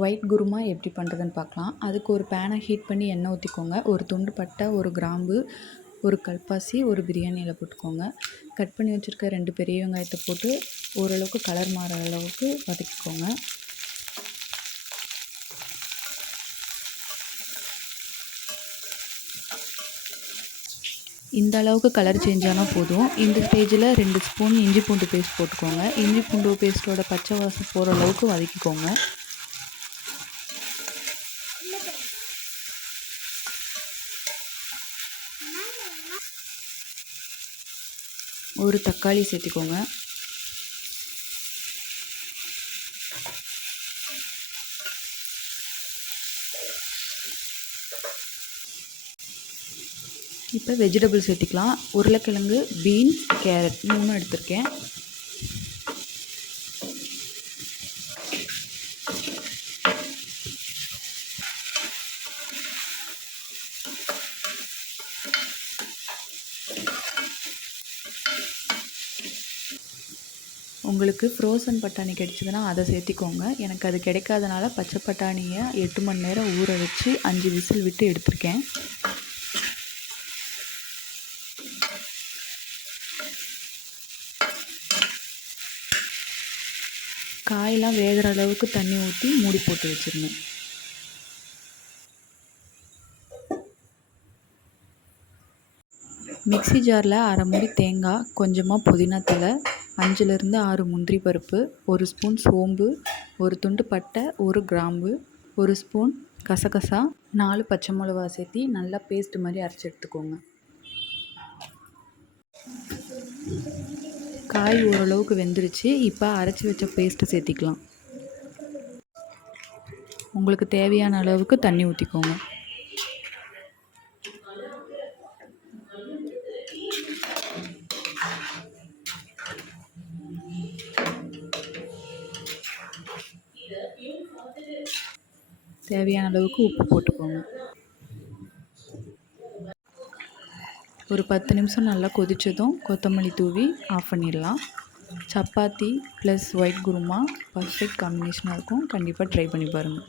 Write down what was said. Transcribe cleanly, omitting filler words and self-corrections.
White kurma எப்படி பண்ணுறதுன்னு பார்க்கலாம். அதுக்கு ஒரு பேனை ஹீட் பண்ணி எண்ணெய் ஊற்றிக்கோங்க. ஒரு துண்டு பட்டை, ஒரு கிராம்பு, ஒரு கல்பாசி, ஒரு பிரியாணி இலை போட்டுக்கோங்க. கட் பண்ணி வச்சுருக்க 2 பெரிய வெங்காயத்தை போட்டு ஓரளவுக்கு கலர் மாற அளவுக்கு வதக்கிக்கோங்க. இந்த அளவுக்கு கலர் சேஞ்ச் ஆனால் போதும். இந்த ஸ்டேஜில் 2 ஸ்பூன் இஞ்சி பூண்டு பேஸ்ட் போட்டுக்கோங்க. இஞ்சி பூண்டு பேஸ்ட்டோட பச்சை வாசம் போகிற அளவுக்கு வதக்கிக்கோங்க. ஒரு தக்காளி சேர்த்துக்கோங்க. இப்போ வெஜிடபிள் சேர்த்திக்கலாம். உருளைக்கிழங்கு, பீன்ஸ், கேரட் 3 எடுத்திருக்கேன். உங்களுக்கு ஃப்ரோசன் பட்டாணி கிடைச்சதுன்னா அதை சேர்த்திக்கோங்க. எனக்கு அது கிடைக்காதனால பச்சை பட்டாணியை 8 மணி நேரம் ஊற வச்சு 5 விசில் விட்டு எடுத்திருக்கேன். காயெல்லாம் வேகிற அளவுக்கு தண்ணி ஊற்றி மூடி போட்டு வச்சுருங்க. மிக்ஸி ஜாரில் அரை மூடி தேங்காய், கொஞ்சமாக புதினா தழை, 5லேருந்து 6 முந்திரி பருப்பு, 1 ஸ்பூன் சோம்பு, 1 துண்டு பட்டை, 1 கிராம்பு, 1 ஸ்பூன் கசகசா, 4 பச்சை மிளகா சேர்த்தி நல்லா பேஸ்ட் மாதிரி அரைச்சி எடுத்துக்கோங்க. காய் ஓரளவுக்கு வெந்துருச்சு. இப்போ அரைச்சி வச்ச பேஸ்ட்டை சேர்த்திக்கலாம். உங்களுக்கு தேவையான அளவுக்கு தண்ணி ஊற்றிக்கோங்க. தேவையான அளவுக்கு உப்பு போட்டுக்கோங்க. ஒரு 10 நிமிஷம் நல்லா கொதித்ததும் கொத்தமல்லி தூவி ஆஃப் பண்ணிடலாம். சப்பாத்தி ப்ளஸ் ஒயிட் குருமா பர்ஃபெக்ட் காம்பினேஷனாக இருக்கும். கண்டிப்பாக ட்ரை பண்ணி பாருங்கள்.